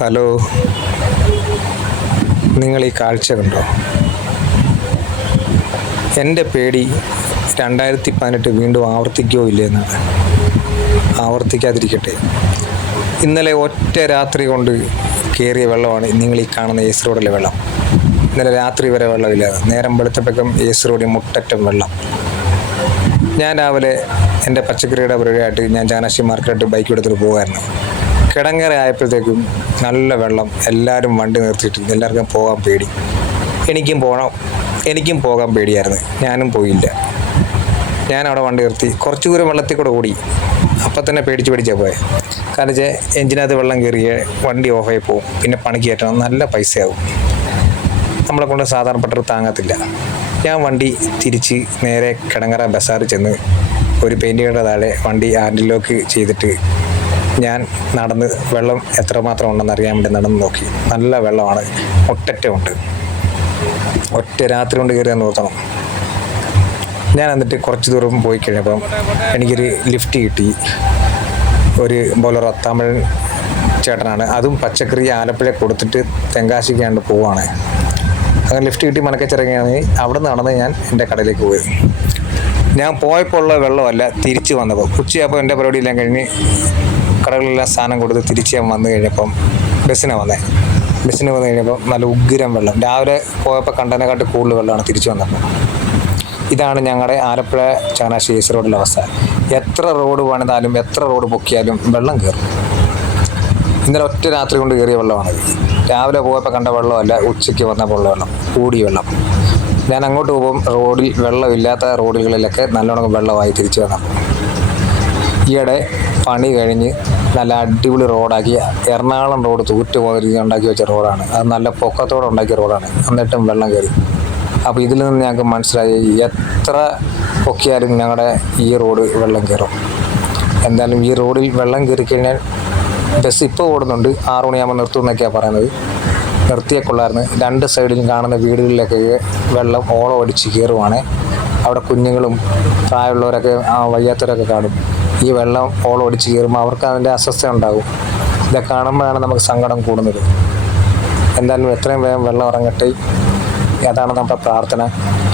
Hello, നിങ്ങൾ ഈ കാഴ്ച കണ്ടോ? എൻ്റെ പേടി 2018 വീണ്ടും ആവർത്തിക്കോ ഇല്ലെന്നാണ്. ആവർത്തിക്കാതിരിക്കട്ടെ. ഇന്നലെ ഒറ്റ രാത്രി കൊണ്ട് കയറിയ വെള്ളമാണ് നിങ്ങൾ ഈ കാണുന്ന എസ് റോഡിലെ വെള്ളം. ഇന്നലെ രാത്രി വരെ വെള്ളമില്ലാതെ നേരം വെളുത്തപ്പക്കം എസ് റോഡിൽ മുട്ടറ്റം വെള്ളം. ഞാൻ രാവിലെ എൻ്റെ പച്ചക്കറിയുടെ പരിപാടിയായിട്ട് ഞാൻ ചങ്ങനാശ്ശേരി മാർക്കറ്റായിട്ട് ബൈക്ക് എടുത്തിട്ട് പോകുമായിരുന്നു. കിടങ്ങര ആയപ്പോഴത്തേക്കും നല്ല വെള്ളം. എല്ലാവരും വണ്ടി നിർത്തിയിട്ട് എല്ലാവർക്കും പോകാൻ പേടി. എനിക്കും പോകാൻ പേടിയായിരുന്നു. ഞാനും പോയില്ല. ഞാൻ അവിടെ വണ്ടി നിർത്തി കുറച്ച് ദൂരം വെള്ളത്തിൽ കൂടെ ഓടി. അപ്പം തന്നെ പേടിച്ചാണ് പോയത്. കാരണം വെച്ചാൽ എഞ്ചിനകത്ത് വെള്ളം കയറിയ വണ്ടി ഓഫായി പോകും. പിന്നെ പണിക്ക് കയറ്റണം, നല്ല പൈസയാവും. നമ്മളെ കൊണ്ട് സാധാരണപ്പെട്ടവർ താങ്ങത്തില്ല. ഞാൻ വണ്ടി തിരിച്ച് നേരെ കിടങ്ങര ബസാറിൽ ചെന്ന് ഒരു പെയിൻറ്റുകളുടെ താഴെ വണ്ടി ഹാൻഡിൽ ലോക്ക് ചെയ്തിട്ട് ഞാൻ നടന്ന് വെള്ളം എത്രമാത്രം ഉണ്ടെന്ന് അറിയാൻ വേണ്ടി നടന്ന് നോക്കി. നല്ല വെള്ളമാണ്, മുട്ടറ്റമുണ്ട്. ഒറ്റ രാത്രി കൊണ്ട് കയറിയാൽ നോക്കണം. ഞാൻ എന്നിട്ട് കുറച്ച് ദൂരം പോയി കഴിഞ്ഞപ്പം എനിക്കൊരു ലിഫ്റ്റ് കിട്ടി. ഒരു ബോലറോ, തമിഴ് ചേട്ടനാണ്. അതും പച്ചക്കറി ആലപ്പുഴ കൊടുത്തിട്ട് തെങ്കാശിക്കാണ്ട് പോവാണ്. അങ്ങനെ ലിഫ്റ്റ് കിട്ടി മണക്കച്ചിറങ്ങിയാണ്. അവിടെ നിന്ന് നടന്ന് ഞാൻ എൻ്റെ കടയിലേക്ക് പോയത്. ഞാൻ പോയപ്പോൾ ഉള്ള വെള്ളമല്ല, തിരിച്ച് വന്നപ്പോൾ ഉച്ചയായപ്പോൾ എൻ്റെ പരിപാടിയെല്ലാം കഴിഞ്ഞ് കടകളിലെല്ലാം സാധനം കൊടുത്ത് തിരിച്ച് ഞാൻ വന്നു കഴിഞ്ഞപ്പം ബസ്സിന് വന്നു കഴിഞ്ഞപ്പോൾ നല്ല ഉഗ്രം വെള്ളം. രാവിലെ പോയപ്പോൾ കണ്ടതിനെക്കാട്ട് കൂടുതൽ വെള്ളമാണ് തിരിച്ചു വന്നപ്പോൾ. ഇതാണ് ഞങ്ങളുടെ ആലപ്പുഴ ചങ്ങനാശ്ശേരി എസ് റോഡിലെ അവസ്ഥ. എത്ര റോഡ് പണിതാലും എത്ര റോഡ് പൊക്കിയാലും വെള്ളം കയറും. ഇന്നലെ ഒറ്റ രാത്രി കൊണ്ട് കയറിയ വെള്ളമാണത്. രാവിലെ പോയപ്പോൾ കണ്ട വെള്ളമല്ല, ഉച്ചയ്ക്ക് വന്നപ്പോൾ ഉള്ള വെള്ളം, കൂടിയ വെള്ളം. ഞാൻ അങ്ങോട്ട് പോകുമ്പം റോഡിൽ വെള്ളമില്ലാത്ത റോഡുകളിലൊക്കെ നല്ലോണം വെള്ളമായി തിരിച്ചു വന്നപ്പോൾ. ഈയിടെ പണി കഴിഞ്ഞ് നല്ല അടിപൊളി റോഡാക്കി. എറണാകുളം റോഡ് തൂറ്റുപോലെ ഉണ്ടാക്കി വെച്ച റോഡാണ്. അത് നല്ല പൊക്കത്തോടെ ഉണ്ടാക്കിയ റോഡാണ്. എന്നിട്ടും വെള്ളം കയറി. അപ്പോൾ ഇതിൽ നിന്ന് ഞങ്ങൾക്ക് മനസ്സിലായി, എത്ര പൊക്കിയാലും ഞങ്ങളുടെ ഈ റോഡ് വെള്ളം കയറും. എന്തായാലും ഈ റോഡിൽ വെള്ളം കയറി കഴിഞ്ഞാൽ ബസ് ഇപ്പോൾ ഓടുന്നുണ്ട്. 6 മണിയാകുമ്പോൾ നിർത്തുമെന്നൊക്കെയാണ് പറയുന്നത്. നിർത്തിയേ കൊള്ളായിരുന്നു. 2 സൈഡിലും കാണുന്ന വീടുകളിലൊക്കെ വെള്ളം ഓളം അടിച്ച് കയറുവാണ്. അവിടെ കുഞ്ഞുങ്ങളും പ്രായമുള്ളവരൊക്കെ വയ്യാത്തവരൊക്കെ കാണും. ഈ വെള്ളം ഓളം അടിച്ച് കയറുമ്പോൾ അവർക്ക് അതിൻ്റെ അസ്വസ്ഥത ഉണ്ടാകും. ഇതൊക്കെ കാണുമ്പോഴാണ് നമുക്ക് സങ്കടം കൂടുന്നത്. എന്തായാലും എത്രയും വേഗം വെള്ളം ഇറങ്ങട്ടെ. അതാണ് നമ്മുടെ പ്രാർത്ഥന.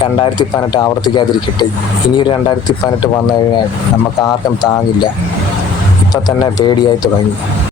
2018 ആവർത്തിക്കാതിരിക്കട്ടെ. ഇനിയൊരു 2018 വന്നു കഴിഞ്ഞാൽ നമുക്ക് ആർക്കും താങ്ങില്ല. ഇപ്പം തന്നെ പേടിയായി തുടങ്ങി.